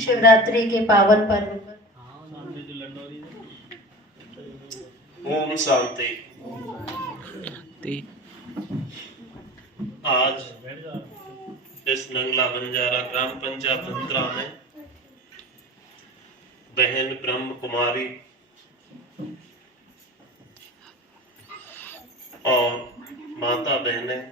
शिवरात्रि के पावन पर्व पर ओम शांति। आज इस नंगला बंजारा ग्राम पंचायत धंतरा में बहन ब्रह्म कुमारी और माता बहनें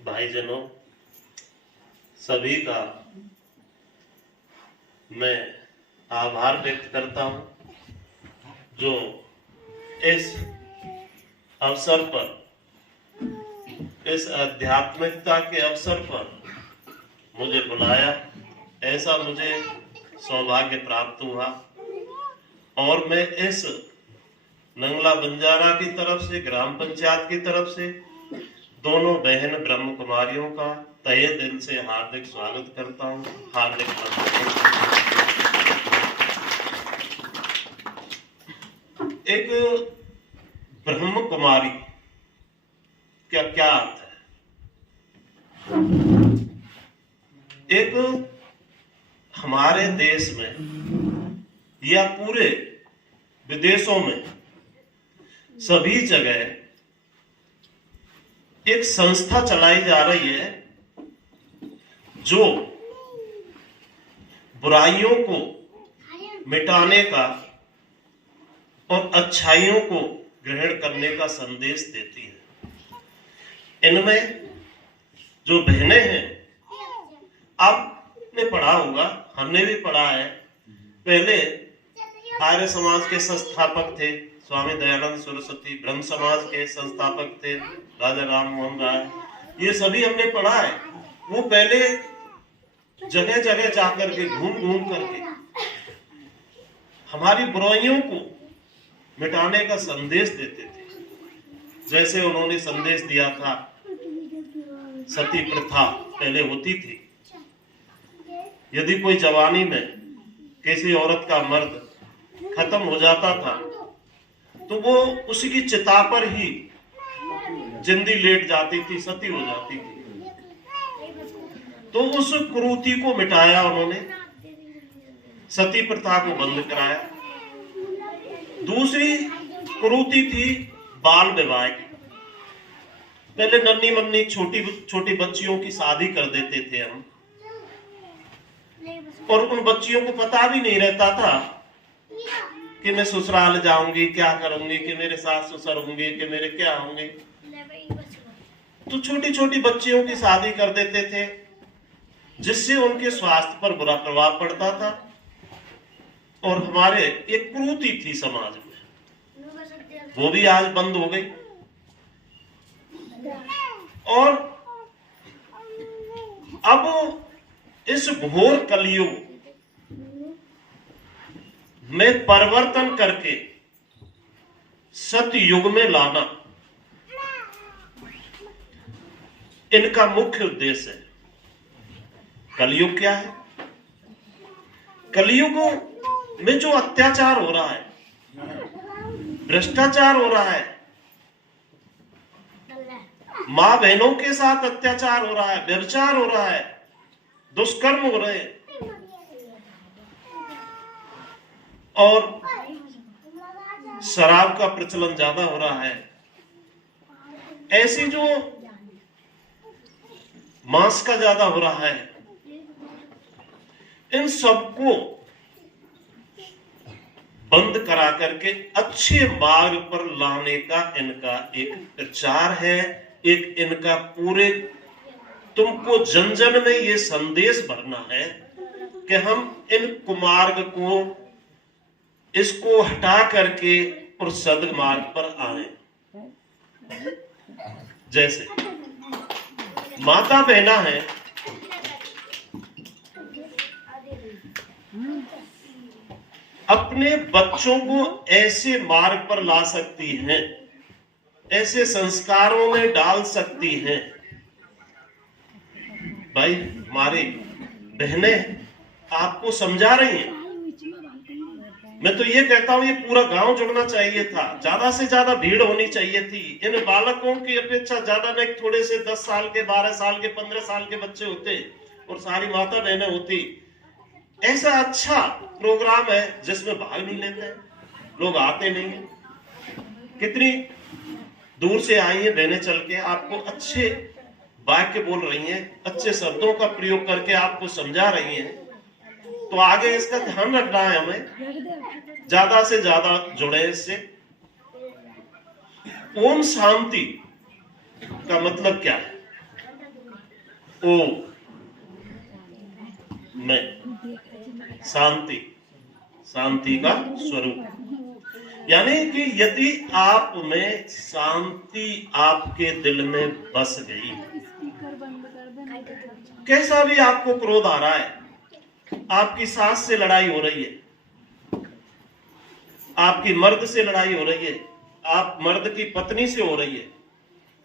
भाईजनों सभी का मैं आभार व्यक्त करता हूं, जो इस अवसर पर, इस आध्यात्मिकता के अवसर पर मुझे बुलाया। ऐसा मुझे सौभाग्य प्राप्त हुआ और मैं इस नंगला बंजारा की तरफ से, ग्राम पंचायत की तरफ से दोनों बहन ब्रह्म कुमारियों का तहे दिल से हार्दिक स्वागत करता हूं, हार्दिक बधाई। एक ब्रह्म कुमारी क्या क्या अर्थ है? एक हमारे देश में या पूरे विदेशों में सभी जगह एक संस्था चलाई जा रही है जो बुराइयों को मिटाने का और अच्छाइयों को ग्रहण करने का संदेश देती है। इनमें जो बहनें हैं, आपने पढ़ा होगा, हमने भी पढ़ा है, पहले आर्य समाज के संस्थापक थे स्वामी दयानंद सरस्वती, ब्रह्म समाज के संस्थापक थे राजा राम मोहन राय, ये सभी हमने पढ़ा है। वो पहले जगह जगह जाकर के घूम घूम करके हमारी बुराइयों को मिटाने का संदेश देते थे। जैसे उन्होंने संदेश दिया था, सती प्रथा पहले होती थी, यदि कोई जवानी में किसी औरत का मर्द खत्म हो जाता था तो वो उसी की चिता पर ही जिंदी लेट जाती थी, सती हो जाती थी। तो उस कुरीति को मिटाया उन्होंने, सती प्रथा को बंद कराया। दूसरी कुरीति थी बाल विवाह की। पहले नन्ही मन्नी छोटी छोटी बच्चियों की शादी कर देते थे हम, और उन बच्चियों को पता भी नहीं रहता था कि मैं ससुराल जाऊंगी, क्या करूंगी, कि मेरे सास ससुर होंगे, कि मेरे क्या होंगे। तो छोटी छोटी बच्चियों की शादी कर देते थे, जिससे उनके स्वास्थ्य पर बुरा प्रभाव पड़ता था और हमारे एक कुरीति थी समाज में, वो भी आज बंद हो गई। और अब इस घोर कलयुग में परिवर्तन करके सतयुग में लाना इनका मुख्य उद्देश्य है। कलयुग क्या है? कलयुग में जो अत्याचार हो रहा है, भ्रष्टाचार हो रहा है, मां बहनों के साथ अत्याचार हो रहा है, व्यभिचार हो रहा है, दुष्कर्म हो रहे हैं, और शराब का प्रचलन ज्यादा हो रहा है, ऐसी जो मांस का ज्यादा हो रहा है, इन सबको बंद करा करके अच्छे मार्ग पर लाने का इनका एक प्रचार है। एक इनका पूरे तुमको जन जन में ये संदेश भरना है कि हम इन कुमार्ग को, इसको हटा करके और सद्मार्ग पर आए। जैसे माता बहना है, अपने बच्चों को ऐसे मार्ग पर ला सकती हैं, ऐसे संस्कारों में डाल सकती हैं। भाई हमारी बहनें आपको समझा रही हैं। मैं तो ये कहता हूं, ये पूरा गांव जुड़ना चाहिए था, ज्यादा से ज्यादा भीड़ होनी चाहिए थी। इन बालकों की अपेक्षा ज्यादा नहीं, थोड़े से 10 साल के, 12 साल के, 15 साल के बच्चे होते, और सारी माता बहनें होती, ऐसा अच्छा प्रोग्राम है जिसमें भाग नहीं लेते हैं, लोग आते नहीं है। कितनी दूर से आई है बहनें चल के, आपको अच्छे वाक्य बोल रही हैं, अच्छे शब्दों का प्रयोग करके आपको समझा रही हैं। तो आगे इसका ध्यान रखना है, हमें ज्यादा से ज्यादा जुड़े इससे। ओम शांति का मतलब क्या है? ओ में शांति, शांति का स्वरूप, यानी कि यदि आप में शांति आपके दिल में बस गई, कैसा भी आपको क्रोध आ रहा है, आपकी सास से लड़ाई हो रही है, आपकी मर्द से लड़ाई हो रही है, आप मर्द की पत्नी से हो रही है,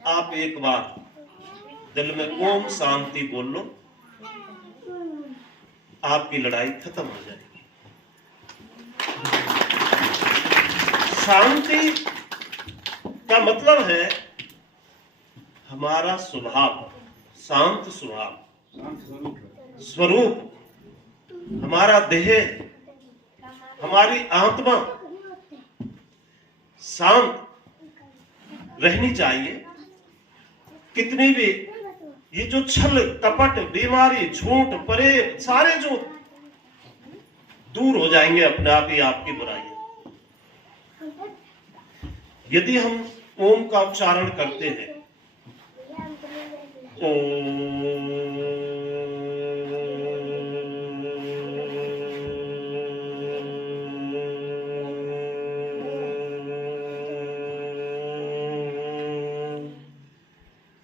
आप एक बार दिल में ओम शांति बोल लो, आपकी लड़ाई खत्म हो जाएगी। शांति का मतलब है हमारा स्वभाव, शांत स्वभाव, स्वरूप, हमारा देह, हमारी आत्मा शांत रहनी चाहिए। कितनी भी ये जो छल कपट बीमारी झूठ परे सारे जो दूर हो जाएंगे अपने आप ही, आपकी बुराइयां। यदि हम ओम का उच्चारण करते हैं,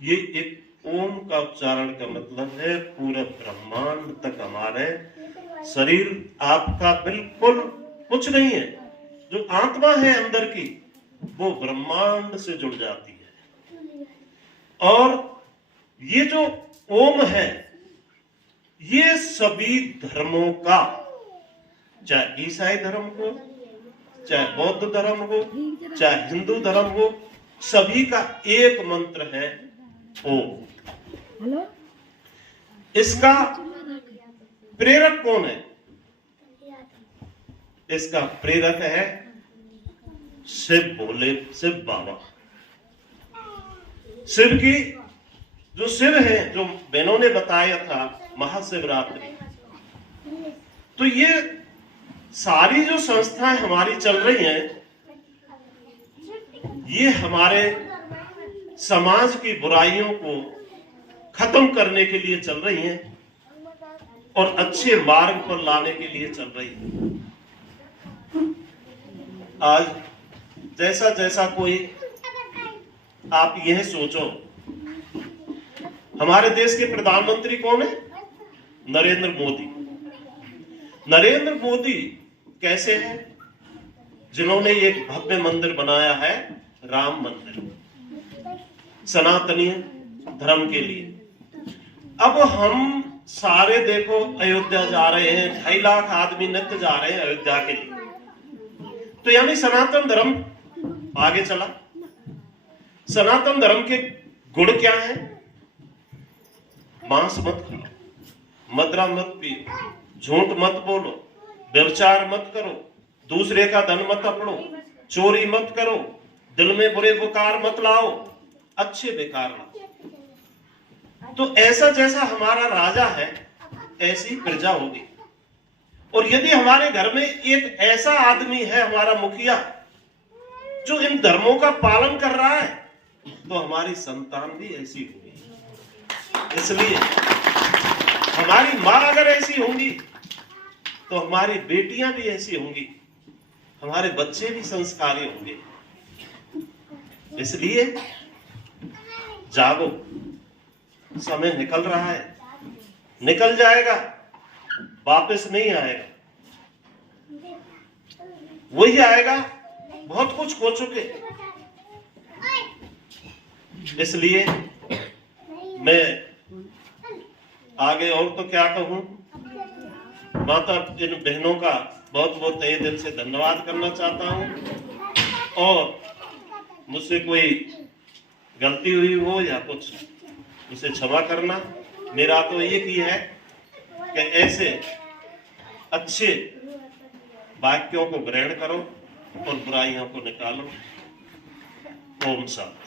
ये एक ओम का उच्चारण का मतलब है पूरा ब्रह्मांड तक हमारे शरीर आपका बिल्कुल कुछ नहीं है, जो आत्मा है अंदर की वो ब्रह्मांड से जुड़ जाती है। और ये जो ओम है ये सभी धर्मों का, चाहे ईसाई धर्म हो, चाहे बौद्ध धर्म हो, चाहे हिंदू धर्म हो, सभी का एक मंत्र है ओम। इसका प्रेरक कौन है? इसका प्रेरक है शिव भोले, शिव बाबा। शिव की जो शिव है, जो बहनों ने बताया था महाशिवरात्रि, तो ये सारी जो संस्थाएं हमारी चल रही हैं, ये हमारे समाज की बुराइयों को खत्म करने के लिए चल रही हैं और अच्छे मार्ग पर लाने के लिए चल रही हैं। आज जैसा जैसा कोई, आप यह सोचो, हमारे देश के प्रधानमंत्री कौन है? नरेंद्र मोदी। नरेंद्र मोदी कैसे हैं? जिन्होंने एक भव्य मंदिर बनाया है, राम मंदिर, सनातनी धर्म के लिए। अब हम सारे देखो अयोध्या जा रहे हैं, 2.5 लाख आदमी नित्य जा रहे हैं अयोध्या के लिए, तो यानी सनातन धर्म आगे चला। सनातन धर्म के गुण क्या है? मांस मत खाओ, मदिरा मत पियो, झूठ मत बोलो, व्यभिचार मत करो, दूसरे का धन मत अपड़ो, चोरी मत करो, दिल में बुरे विकार मत लाओ, अच्छे विकार लाओ। तो ऐसा जैसा हमारा राजा है ऐसी प्रजा होगी। और यदि हमारे घर में एक ऐसा आदमी है, हमारा मुखिया, जो इन धर्मों का पालन कर रहा है, तो हमारी संतान भी ऐसी होगी। इसलिए हमारी मां अगर ऐसी होंगी तो हमारी बेटियां भी ऐसी होंगी, हमारे बच्चे भी संस्कारी होंगे। इसलिए जागो, समय निकल रहा है, निकल जाएगा, वापस नहीं आएगा। वही आएगा, बहुत कुछ हो चुके। इसलिए मैं आगे और तो क्या कहूं, माता इन बहनों का बहुत बहुत तहे दिल से धन्यवाद करना चाहता हूं। और मुझसे कोई गलती हुई हो या कुछ, उसे क्षमा करना। मेरा तो एक ही है कि ऐसे अच्छे वाक्यों को ग्रहण करो और बुराइयों को निकालो। ओम शांति।